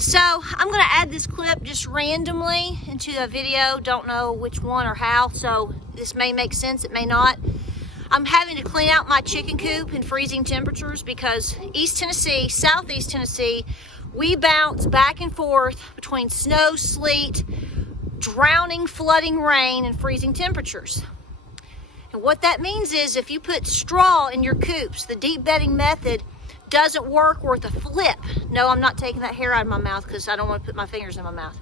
So I'm going to add this clip just randomly into a video. Don't know which one or how, so this may make sense, it may not. I'm having to clean out my chicken coop in freezing temperatures because East Tennessee, Southeast Tennessee, we bounce back and forth between snow, sleet, drowning, flooding rain, and freezing temperatures. And what that means is if you put straw in your coops, the deep bedding method doesn't work worth a flip. No, I'm not taking that hair out of my mouth because I don't want to put my fingers in my mouth.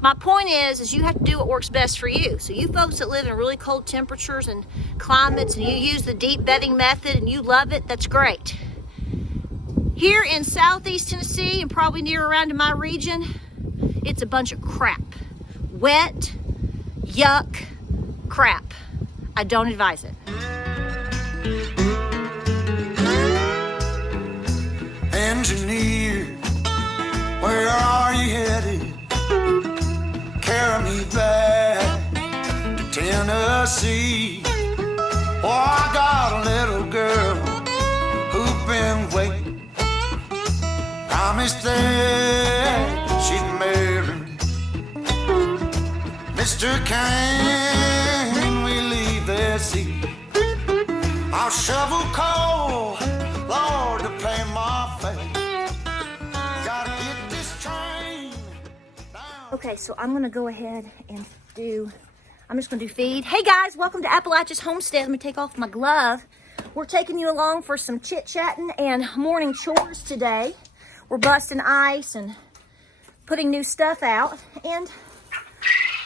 My point is you have to do what works best for you. So you folks that live in really cold temperatures and climates and you use the deep bedding method and you love it, that's great. Here in Southeast Tennessee and probably near around in my region, it's a bunch of crap. Wet, yuck, crap. I don't advise it. Engineer, where are you headed? Carry me back to Tennessee. Oh, I got a little girl who's been waiting. Promised that she'd marry me. Mr. Can we leave this seat? I'll shovel coal, Lord, to pay my fare. Gotta get this train down. Okay, so I'm gonna go ahead and I'm just gonna do feed. Hey guys, welcome to Appalachia's Homestead. Let me take off my glove. We're taking you along for some chit-chatting and morning chores today. We're busting ice and putting new stuff out, and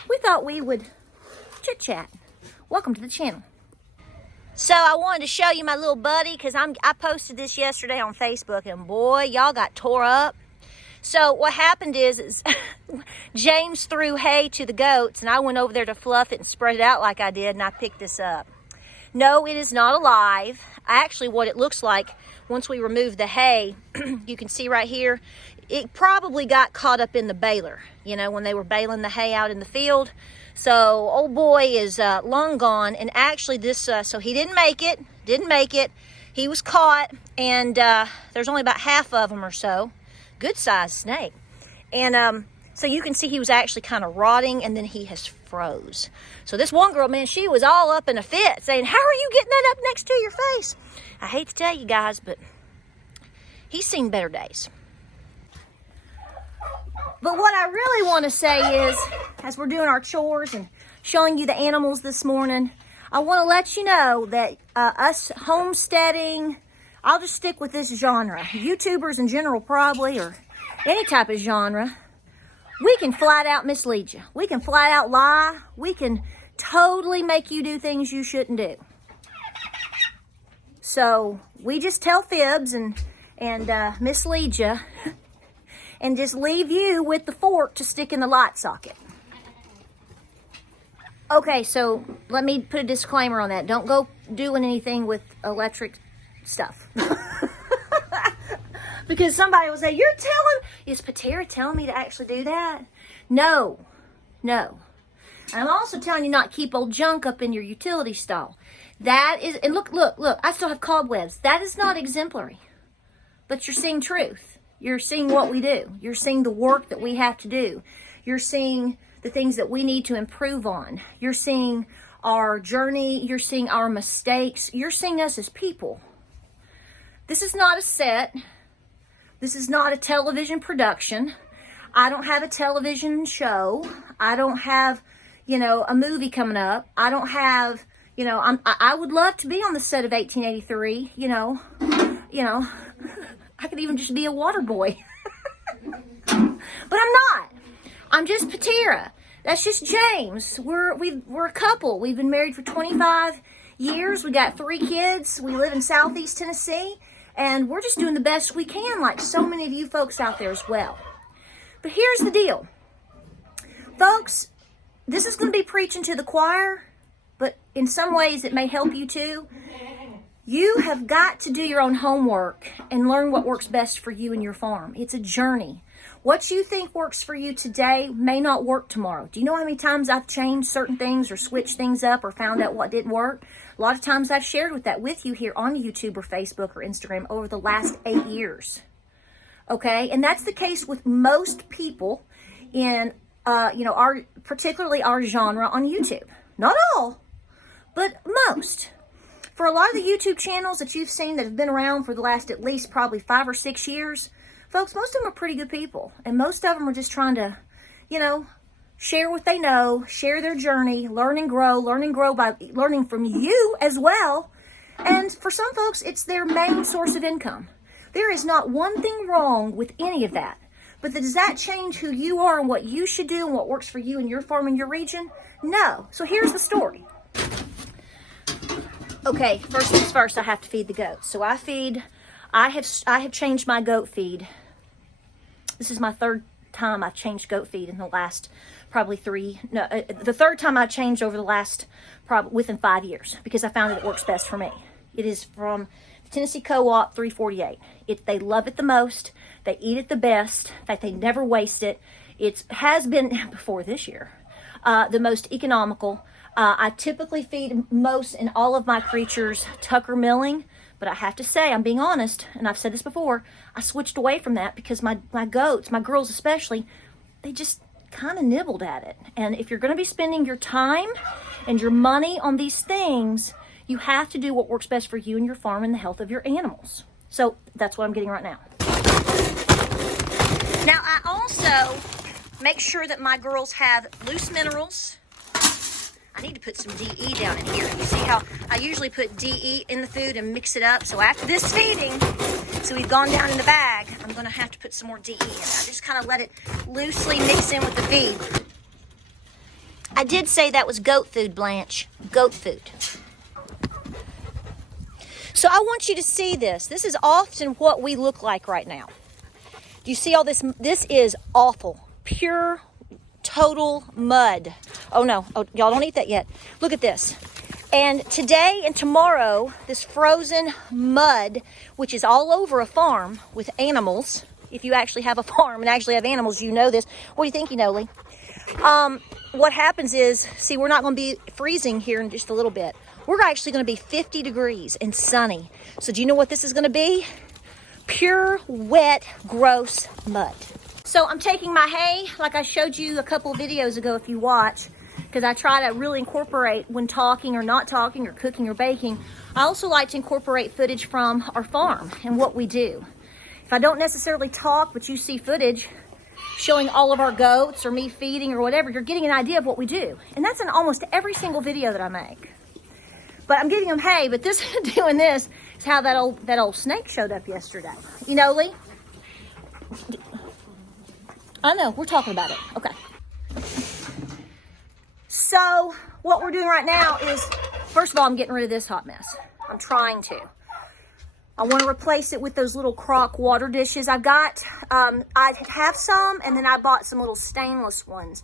we thought we would chit-chat. Welcome to the channel. So I wanted to show you my little buddy because I posted this yesterday on Facebook, and boy, y'all got tore up. So what happened is James threw hay to the goats, and I went over there to fluff it and spread it out like I did, and I picked this up. No, it is not alive. Actually, what it looks like once we remove the hay, you can see right here, it probably got caught up in the baler, you know, when they were baling the hay out in the field. So old boy is long gone, and actually this, so he didn't make it. He was caught, and there's only about half of them or so. Good sized snake. And so you can see he was actually kind of rotting, and then he has froze. So this one girl, man, she was all up in a fit saying, how are you getting that up next to your face? I hate to tell you guys, but he's seen better days. But what I really want to say is, as we're doing our chores and showing you the animals this morning, I want to let you know that us homesteading, I'll just stick with this genre. YouTubers in general probably, or any type of genre, we can flat out mislead you. We can flat out lie. We can totally make you do things you shouldn't do. So we just tell fibs and mislead you. And just leave you with the fork to stick in the light socket. Okay, so let me put a disclaimer on that. Don't go doing anything with electric stuff. Because somebody will say, is Patera telling me to actually do that? No. And I'm also telling you not to keep old junk up in your utility stall. That is, and look, I still have cobwebs. That is not exemplary. But you're seeing truth. You're seeing what we do. You're seeing the work that we have to do. You're seeing the things that we need to improve on. You're seeing our journey. You're seeing our mistakes. You're seeing us as people. This is not a set. This is not a television production. I don't have a television show. I don't have, a movie coming up. I don't have, I would love to be on the set of 1883, I could even just be a water boy. But I'm not. I'm just Patera. That's just James. We're a couple. We've been married for 25 years. We got 3 kids. We live in Southeast Tennessee. And we're just doing the best we can, like so many of you folks out there as well. But here's the deal. Folks, this is going to be preaching to the choir, but in some ways it may help you too. You have got to do your own homework and learn what works best for you and your farm. It's a journey. What you think works for you today may not work tomorrow. Do you know how many times I've changed certain things or switched things up or found out what didn't work? A lot of times I've shared that with you here on YouTube or Facebook or Instagram over the last 8 years. Okay, and that's the case with most people in, particularly our genre on YouTube. Not all, but most. For a lot of the YouTube channels that you've seen that have been around for the last at least probably 5 or 6 years, folks, most of them are pretty good people. And most of them are just trying to, share what they know, share their journey, learn and grow by learning from you as well. And for some folks, it's their main source of income. There is not one thing wrong with any of that. But does that change who you are and what you should do and what works for you in your farm and your region? No. So here's the story. Okay, first things first, I have to feed the goats. So I have changed my goat feed. This is my third time I've changed goat feed in the last probably the third time I changed over the last within 5 years, because I found it works best for me. It is from Tennessee Co-op 348. They love it the most. They eat it the best. In fact, they never waste it. It has been, before this year, the most economical. I typically feed most and all of my creatures Tucker milling, but I have to say, I'm being honest, and I've said this before, I switched away from that because my goats, my girls especially, they just kind of nibbled at it. And if you're going to be spending your time and your money on these things, you have to do what works best for you and your farm and the health of your animals. So that's what I'm getting right now. Now, I also make sure that my girls have loose minerals. I need to put some DE down in here. You see how I usually put DE in the food and mix it up? So after this feeding, so we've gone down in the bag, I'm going to have to put some more DE in. I just kind of let it loosely mix in with the feed. I did say that was goat food, Blanche. Goat food. So I want you to see this. This is often what we look like right now. Do you see all this? This is awful. Pure, total mud. Oh no, y'all don't eat that yet. Look at this. And today and tomorrow, this frozen mud, which is all over a farm with animals. If you actually have a farm and actually have animals, you know this. What do you think, Lee? What happens is, see, we're not going to be freezing here in just a little bit. We're actually going to be 50 degrees and sunny. So do you know what this is going to be? Pure, wet, gross mud. So I'm taking my hay, like I showed you a couple of videos ago if you watch, because I try to really incorporate when talking or not talking or cooking or baking. I also like to incorporate footage from our farm and what we do. If I don't necessarily talk, but you see footage showing all of our goats or me feeding or whatever, you're getting an idea of what we do. And that's in almost every single video that I make. But I'm getting them hay, but doing this is how that old snake showed up yesterday. You know, Lee? I know, we're talking about it. Okay. So what we're doing right now is, first of all, I'm getting rid of this hot mess. I'm trying to. I want to replace it with those little crock water dishes I've got. I have some, and then I bought some little stainless ones.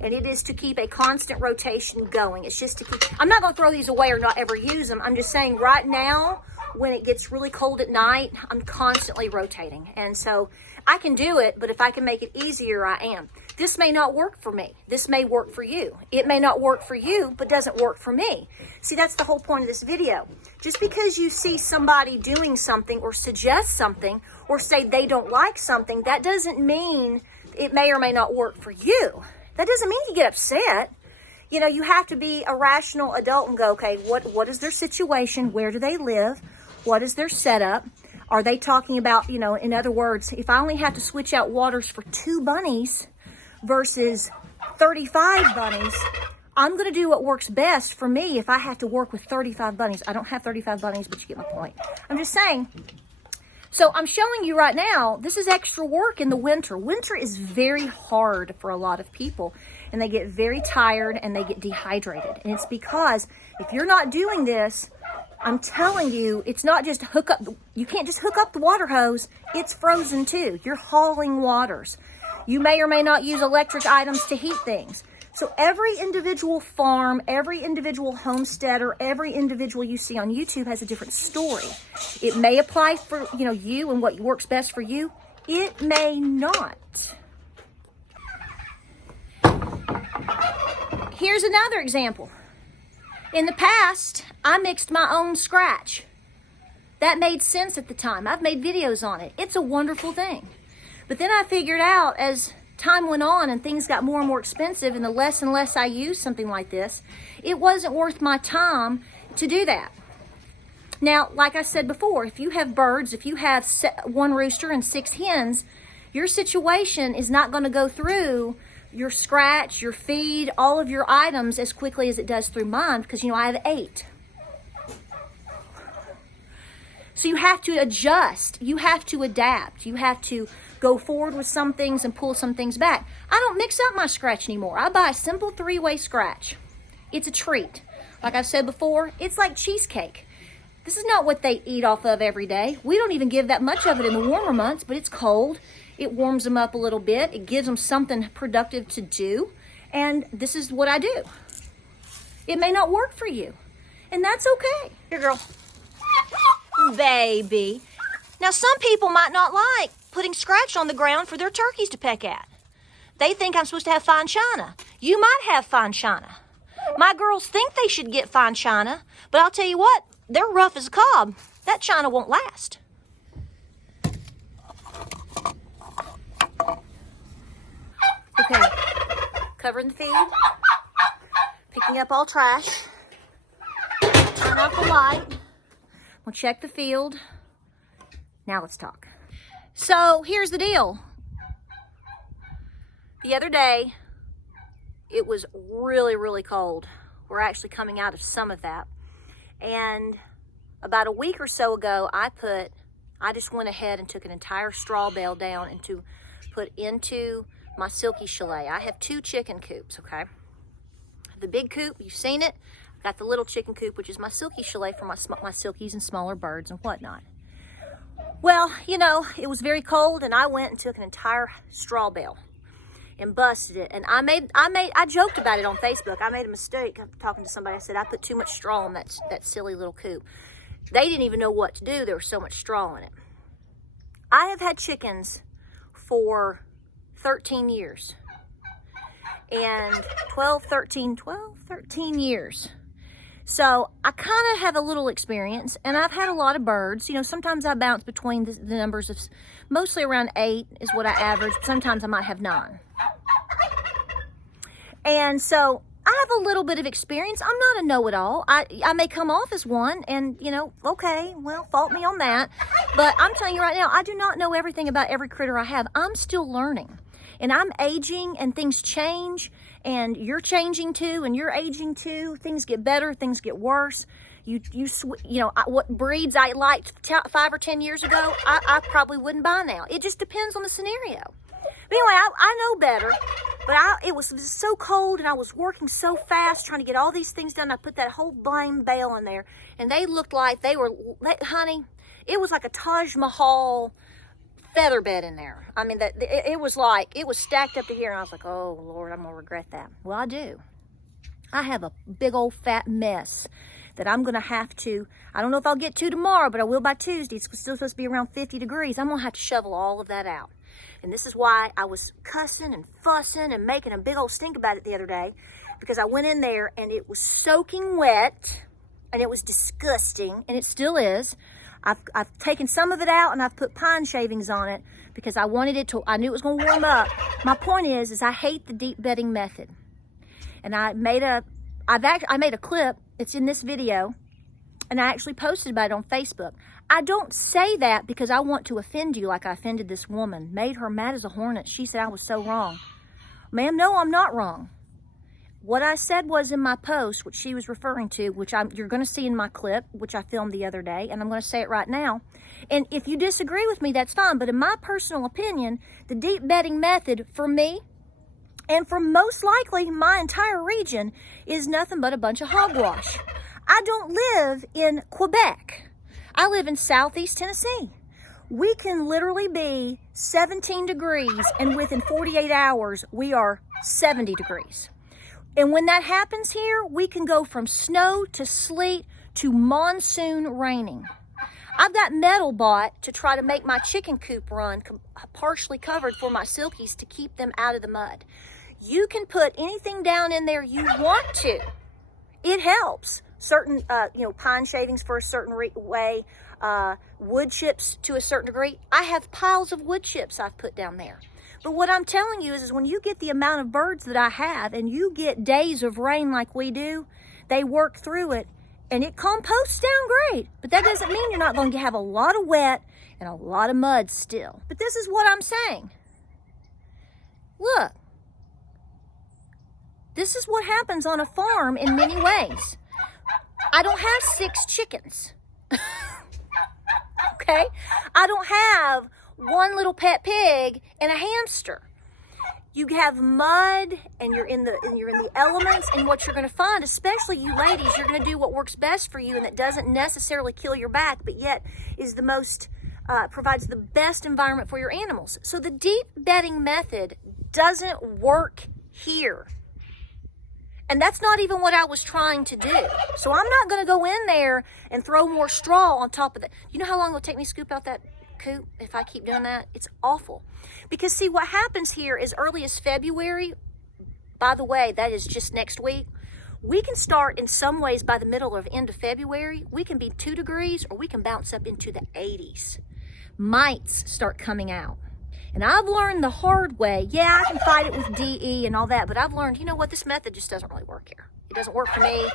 And it is to keep a constant rotation going. It's just to keep, I'm not going to throw these away or not ever use them. I'm just saying right now, when it gets really cold at night, I'm constantly rotating. And so I can do it, but if I can make it easier, I am. This may not work for me. This may work for you. It may not work for you, but doesn't work for me. See, that's the whole point of this video. Just because you see somebody doing something or suggest something or say they don't like something, that doesn't mean it may or may not work for you. That doesn't mean you get upset. You know, you have to be a rational adult and go, okay, what is their situation? Where do they live? What is their setup? Are they talking about, in other words, if I only have to switch out waters for 2 bunnies versus 35 bunnies, I'm going to do what works best for me if I have to work with 35 bunnies. I don't have 35 bunnies, but you get my point. I'm just saying. So I'm showing you right now, this is extra work in the winter. Winter is very hard for a lot of people, and they get very tired and they get dehydrated. And it's because if you're not doing this, I'm telling you, it's not just you can't just hook up the water hose. It's frozen too. You're hauling waters. You may or may not use electric items to heat things. So every individual farm, every individual homesteader, every individual you see on YouTube has a different story. It may apply for, you and what works best for you. It may not. Here's another example. In the past, I mixed my own scratch. That made sense at the time. I've made videos on it. It's a wonderful thing. But then I figured out as time went on and things got more and more expensive and less I used something like this, it wasn't worth my time to do that. Now, like I said before, if you have birds, if you have 1 rooster and 6 hens, your situation is not going to go through your scratch, your feed, all of your items as quickly as it does through mine, because, I have 8. So you have to adjust, you have to adapt, you have to go forward with some things and pull some things back. I don't mix up my scratch anymore. I buy a simple 3-way scratch. It's a treat. Like I've said before, it's like cheesecake. This is not what they eat off of every day. We don't even give that much of it in the warmer months, but it's cold. It warms them up a little bit. It gives them something productive to do. And this is what I do. It may not work for you. And that's okay. Here, girl. Baby. Now, some people might not like putting scratch on the ground for their turkeys to peck at. They think I'm supposed to have fine china. You might have fine china. My girls think they should get fine china, but I'll tell you what, they're rough as a cob. That china won't last. Okay, covering the feed, picking up all trash, turn off the light, we'll check the field. Now let's talk. So here's the deal. The other day, it was really, really cold. We're actually coming out of some of that. And about a week or so ago, I just went ahead and took an entire straw bale down and to put into my silky chalet. I have 2 chicken coops, okay? The big coop, you've seen it. I've got the little chicken coop, which is my silky chalet for my silkies and smaller birds and whatnot. Well, it was very cold, and I went and took an entire straw bale and busted it. And I joked about it on Facebook. I made a mistake. I'm talking to somebody. I said, I put too much straw in that silly little coop. They didn't even know what to do. There was so much straw in it. I have had chickens for 13 years. And 13 years. So I kind of have a little experience, and I've had a lot of birds. Sometimes I bounce between the numbers of, mostly around 8 is what I average. Sometimes I might have 9. And so I have a little bit of experience. I'm not a know-it-all. I may come off as one, and, okay, well, fault me on that. But I'm telling you right now, I do not know everything about every critter I have. I'm still learning. And I'm aging, and things change, and you're changing too, and you're aging too. Things get better, things get worse. What breeds I liked 5 or 10 years ago, I probably wouldn't buy now. It just depends on the scenario. But anyway, I know better, but it was so cold, and I was working so fast trying to get all these things done. I put that whole blame bale in there, and they looked like honey, it was like a Taj Mahal feather bed in there. I mean, it was stacked up to here, and I was like, oh Lord, I'm gonna regret that. Well, I do. I have a big old fat mess that I'm gonna have to, I don't know if I'll get to tomorrow, but I will by Tuesday. It's still supposed to be around 50 degrees. I'm gonna have to shovel all of that out. And this is why I was cussing and fussing and making a big old stink about it the other day, because I went in there and it was soaking wet, and it was disgusting, and it still is. I've taken some of it out, and I've put pine shavings on it because I wanted it to, I knew it was going to warm up. My point is I hate the deep bedding method. And I made a clip, it's in this video, and I actually posted about it on Facebook. I don't say that because I want to offend you like I offended this woman, made her mad as a hornet. She said I was so wrong. Ma'am, no, I'm not wrong. What I said was in my post, which she was referring to, which you're going to see in my clip, which I filmed the other day, and I'm going to say it right now. And if you disagree with me, that's fine. But in my personal opinion, the deep bedding method for me, and for most likely my entire region, is nothing but a bunch of hogwash. I don't live in Quebec. I live in southeast Tennessee. We can literally be 17 degrees, and within 48 hours, we are 70 degrees. And when that happens here, we can go from snow to sleet to monsoon raining. I've got metal bought to try to make my chicken coop run partially covered for my silkies to keep them out of the mud. You can put anything down in there you want to. It helps. certain, pine shavings for a certain way, wood chips to a certain degree. I have piles of wood chips I've put down there. But what I'm telling you is when you get the amount of birds that I have and you get days of rain like we do, they work through it and it composts down great. But that doesn't mean you're not going to have a lot of wet and a lot of mud still. But this is what I'm saying. Look, this is what happens on a farm in many ways. I don't have 6 chickens. Okay? I don't have one little pet pig and a hamster. You have mud and you're in the elements, and what you're going to find, especially you ladies, you're going to do what works best for you and that doesn't necessarily kill your back, but yet is the most provides the best environment for your animals. So the deep bedding method doesn't work here. And that's not even what I was trying to do. So I'm not going to go in there and throw more straw on top of that. You know how long it'll take me to scoop out that coop if I keep doing that? It's awful. Because see, what happens here as early as February, by the way, that is just next week, we can start in some ways by the middle or end of February. We can be 2 degrees or we can bounce up into the 80s. Mites start coming out. And I've learned the hard way. Yeah, I can fight it with DE and all that, but I've learned, you know what, this method just doesn't really work here. It doesn't work for me.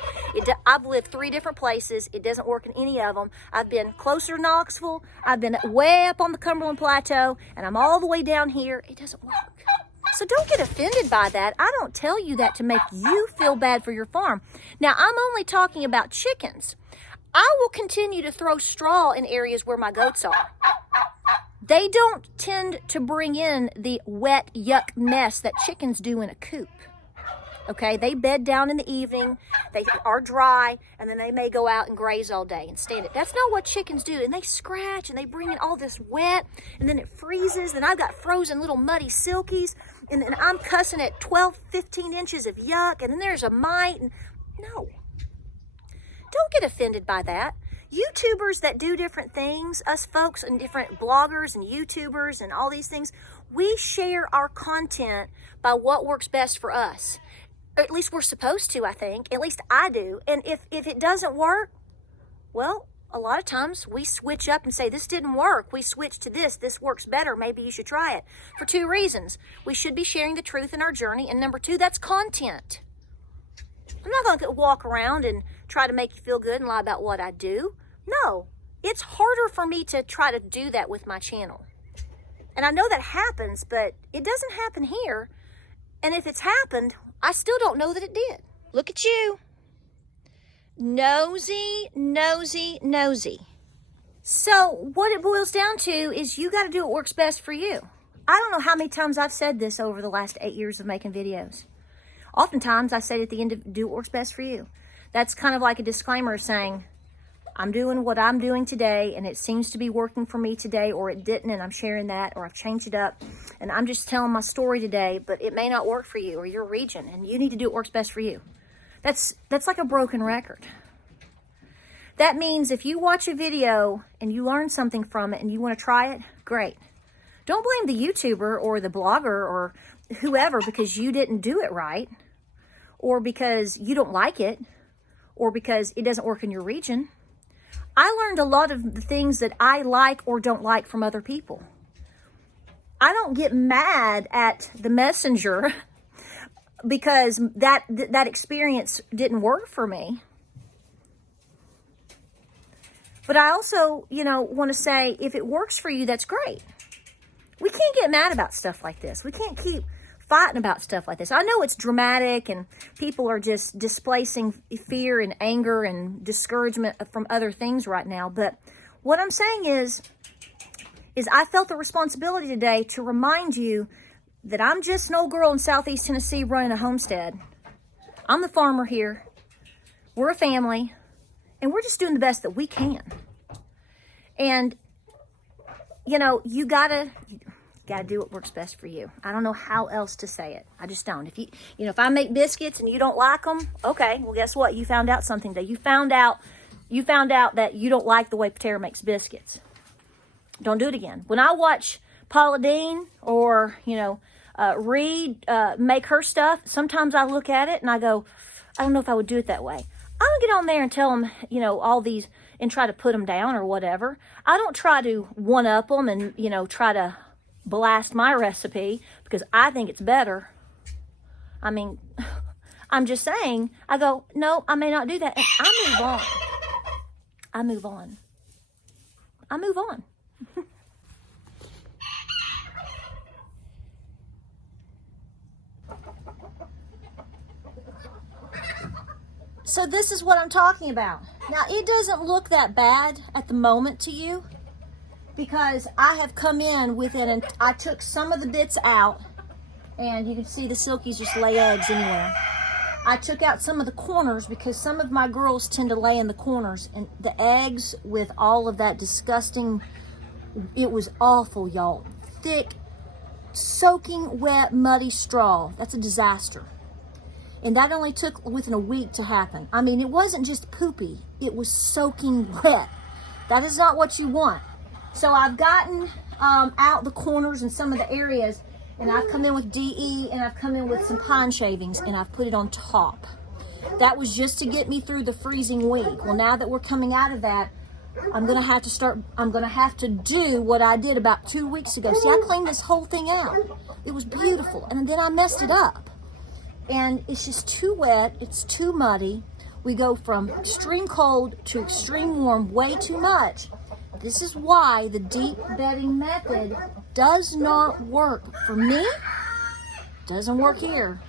I've lived 3 different places. It doesn't work in any of them. I've been closer to Knoxville. I've been way up on the Cumberland Plateau, and I'm all the way down here. It doesn't work. So don't get offended by that. I don't tell you that to make you feel bad for your farm. Now, I'm only talking about chickens. I will continue to throw straw in areas where my goats are. They don't tend to bring in the wet, yuck mess that chickens do in a coop. Okay, they bed down in the evening, they are dry, and then they may go out and graze all day and stand it. That's not what chickens do. And they scratch and they bring in all this wet, and then it freezes, and I've got frozen little muddy silkies, and then I'm cussing at 12, 15 inches of yuck, and then there's a mite. And no, don't get offended by that. YouTubers that do different things, us folks and different bloggers and YouTubers and all these things, we share our content by what works best for us. Or at least we're supposed to, I think. At least I do. And if it doesn't work, well, a lot of times we switch up and say, this didn't work. We switch to this. This works better. Maybe you should try it. For 2 reasons. We should be sharing the truth in our journey. And number 2, that's content. I'm not going to walk around and try to make you feel good and lie about what I do. No, it's harder for me to try to do that with my channel. And I know that happens, but it doesn't happen here. And if it's happened, I still don't know that it did. Look at you. Nosy, nosy, nosy. So what it boils down to is you got to do what works best for you. I don't know how many times I've said this over the last 8 years of making videos. Oftentimes I say at the end of do what works best for you. That's kind of like a disclaimer saying, I'm doing what I'm doing today, and it seems to be working for me today, or it didn't, and I'm sharing that, or I've changed it up, and I'm just telling my story today, but it may not work for you or your region, and you need to do what works best for you. That's like a broken record. That means if you watch a video and you learn something from it and you want to try it, great. Don't blame the YouTuber or the blogger or whoever because you didn't do it right, or because you don't like it, or because it doesn't work in your region. I learned a lot of the things that I like or don't like from other people. I don't get mad at the messenger because that experience didn't work for me. But I also, want to say if it works for you, that's great. We can't get mad about stuff like this. We can't keep fighting about stuff like this. I know it's dramatic and people are just displacing fear and anger and discouragement from other things right now. But what I'm saying is I felt the responsibility today to remind you that I'm just an old girl in Southeast Tennessee running a homestead. I'm the farmer here. We're a family, and we're just doing the best that we can. And, you gotta do what works best for you. I don't know how else to say it. I just don't. If I make biscuits and you don't like them, okay, well, guess what? You found out something today. You found out that you don't like the way Patera makes biscuits. Don't do it again. When I watch Paula Dean or, Reed make her stuff, sometimes I look at it and I go, I don't know if I would do it that way. I don't get on there and tell them, you know, all these and try to put them down or whatever. I don't try to one-up them and, you know, try to blast my recipe because I think it's better. I mean, I'm just saying, I go, no, I may not do that. And I move on. I move on. I move on. So this is what I'm talking about. Now, it doesn't look that bad at the moment to you because I have come in with it and I took some of the bits out, and you can see the silkies just lay eggs anywhere. I took out some of the corners because some of my girls tend to lay in the corners, and the eggs with all of that disgusting, it was awful, y'all. Thick, soaking wet, muddy straw. That's a disaster. And that only took within a week to happen. I mean, it wasn't just poopy. It was soaking wet. That is not what you want. So I've gotten out the corners and some of the areas, and I've come in with DE, and I've come in with some pine shavings, and I've put it on top. That was just to get me through the freezing week. Well, now that we're coming out of that, I'm going to have to do what I did about 2 weeks ago. See, I cleaned this whole thing out. It was beautiful, and then I messed it up. And it's just too wet, it's too muddy. We go from extreme cold to extreme warm way too much. This is why the deep bedding method does not work for me. Doesn't work here.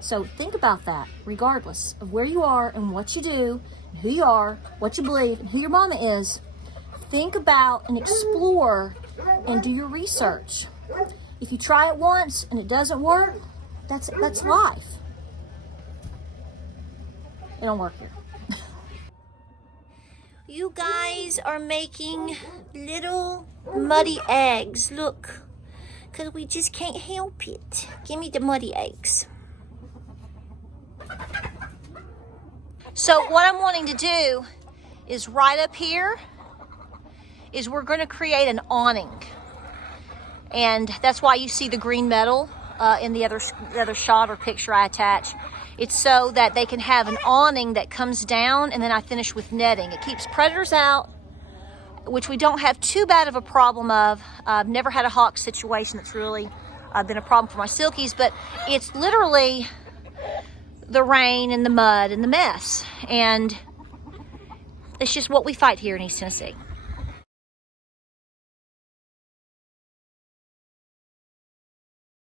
So think about that, regardless of where you are and what you do, and who you are, what you believe, and who your mama is. Think about and explore and do your research. If you try it once and it doesn't work, that's life. It don't work here. You guys are making little muddy eggs. Look, because we just can't help it. Give me the muddy eggs. So what I'm wanting to do is right up here is we're going to create an awning. And that's why you see the green metal in the other shot or picture I attach. It's so that they can have an awning that comes down, and then I finish with netting. It keeps predators out, which we don't have too bad of a problem of. I've never had a hawk situation that's really been a problem for my silkies, but it's literally the rain and the mud and the mess. And it's just what we fight here in East Tennessee.